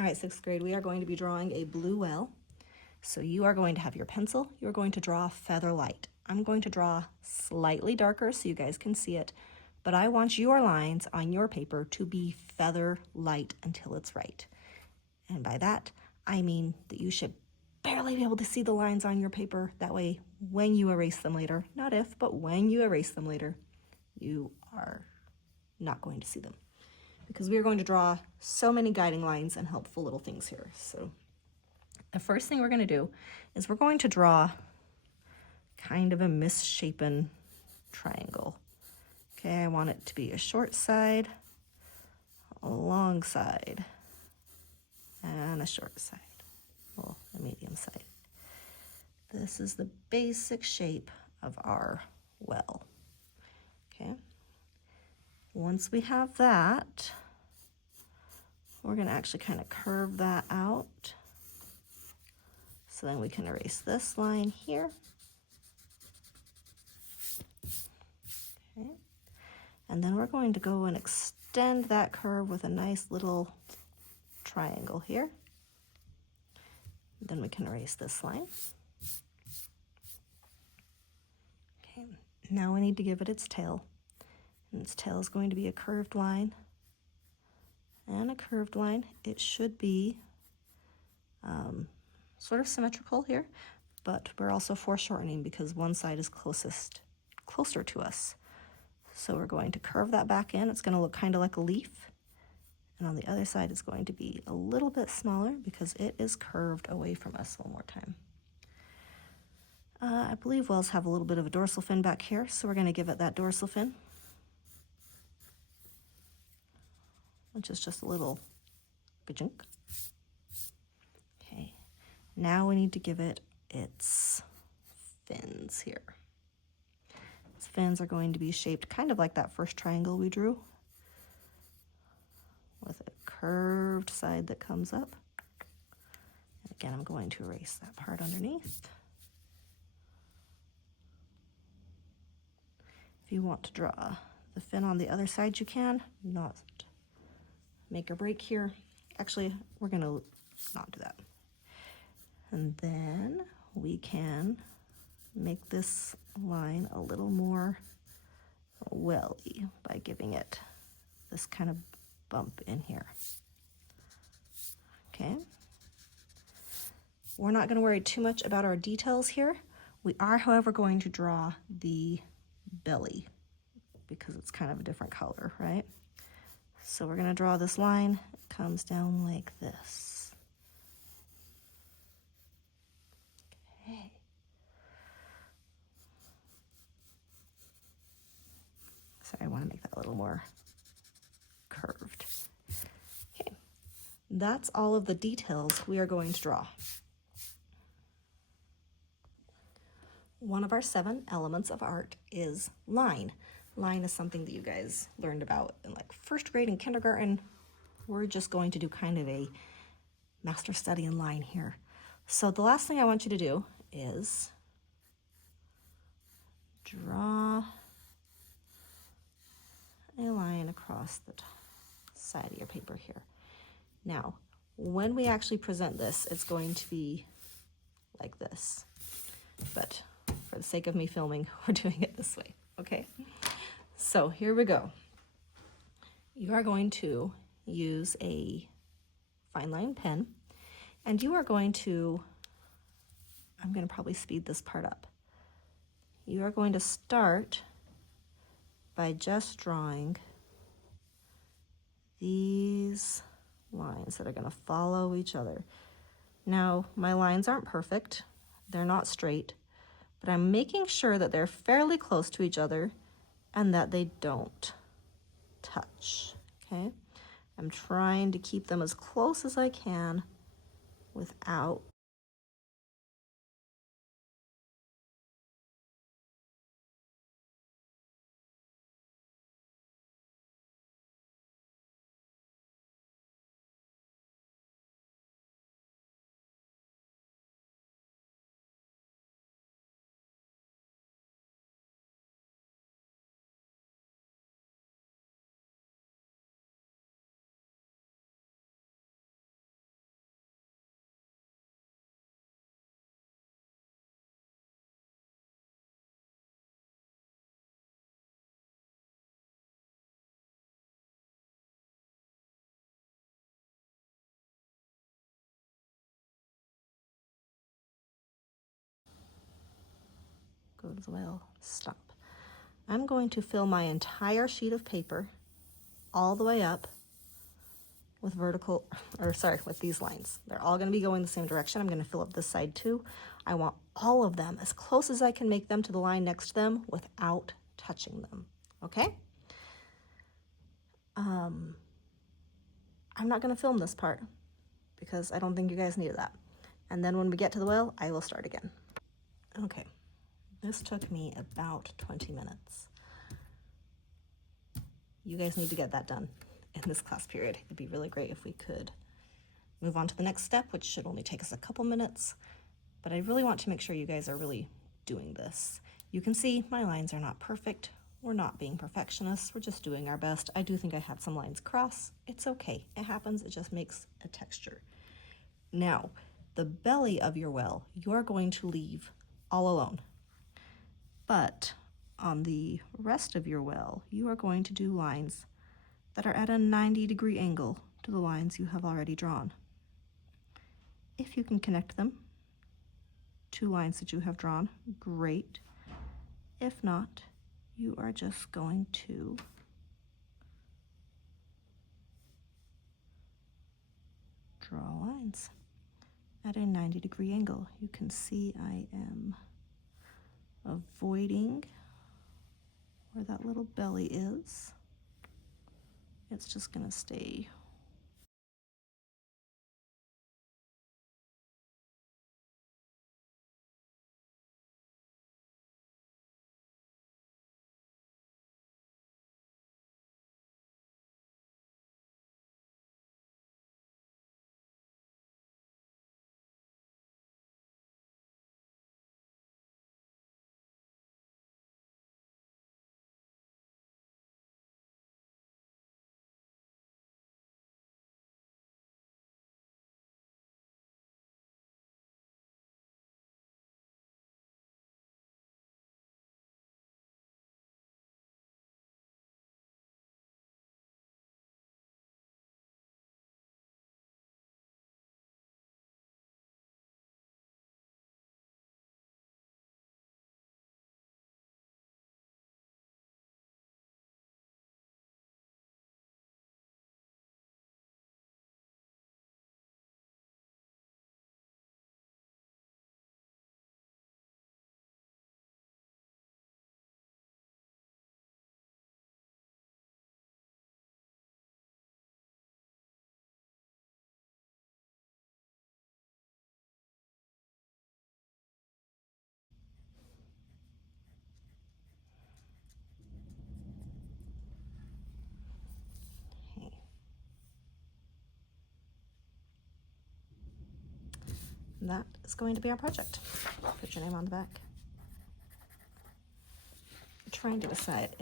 All right, sixth grade, we are going to be drawing a blue whale. So you are going to have your pencil. You're going to draw feather light. I'm going to draw slightly darker so you guys can see it, but I want your lines on your paper to be feather light until it's right. And by that, I mean that you should barely be able to see the lines on your paper. That way, when you erase them later, not if, but when you erase them later, you are not going to see them. Because we are going to draw so many guiding lines and helpful little things here. So the first thing we're going to do is we're going to draw kind of a misshapen triangle. Okay, I want it to be a short side, a long side, and a short side, well, a medium side. This is the basic shape of our well. Okay, once we have that, we're going to actually kind of curve that out. So then we can erase this line here. Okay. And then we're going to go and extend that curve with a nice little triangle here. Then we can erase this line. Okay, now we need to give it its tail. And its tail is going to be a curved line and a curved line. It should be sort of symmetrical here, but we're also foreshortening because one side is closer to us. So we're going to curve that back in. It's going to look kind of like a leaf. And on the other side, it's going to be a little bit smaller because it is curved away from us. One more time. I believe whales have a little bit of a dorsal fin back here, so we're going to give it that dorsal fin, which is just a little ka-chunk. Okay, now we need to give it its fins here. Its fins are going to be shaped kind of like that first triangle we drew, with a curved side that comes up. And again, I'm going to erase that part underneath. If you want to draw the fin on the other side, you can. Not make or break here. Actually, we're going to not do that. And then we can make this line a little more welly by giving it this kind of bump in here. Okay. We're not going to worry too much about our details here. We are, however, going to draw the belly because it's kind of a different color, right? So we're going to draw this line. It comes down like this. Okay. Sorry, I want to make that a little more curved. Okay, that's all of the details we are going to draw. One of our 7 elements of art is line. Line is something that you guys learned about in like first grade and kindergarten. We're just going to do kind of a master study in line here. So the last thing I want you to do is draw a line across the side of your paper here. Now, when we actually present this, it's going to be like this. But for the sake of me filming, we're doing it this way, okay? So here we go. You are going to use a fine line pen, and you are going to, I'm going to probably speed this part up. You are going to start by just drawing these lines that are going to follow each other. Now, my lines aren't perfect. They're not straight, but I'm making sure that they're fairly close to each other and that they don't touch, okay? I'm trying to keep them as close as I can without goes the well. Stop. I'm going to fill my entire sheet of paper all the way up with with these lines. They're all going to be going the same direction. I'm going to fill up this side too. I want all of them as close as I can make them to the line next to them without touching them, okay? I'm not going to film this part because I don't think you guys need that. And then when we get to the well, I will start again. Okay, this took me about 20 minutes. You guys need to get that done in this class period. It'd be really great if we could move on to the next step, which should only take us a couple minutes. But I really want to make sure you guys are really doing this. You can see my lines are not perfect. We're not being perfectionists. We're just doing our best. I do think I had some lines cross. It's okay. It happens. It just makes a texture. Now, the belly of your well, you're going to leave all alone. But on the rest of your well, you are going to do lines that are at a 90-degree angle to the lines you have already drawn. If you can connect them, 2 lines that you have drawn, great. If not, you are just going to draw lines at a 90-degree angle. You can see I am avoiding where that little belly is. It's just going to stay . And that is going to be our project. Put your name on the back. I'm trying to decide if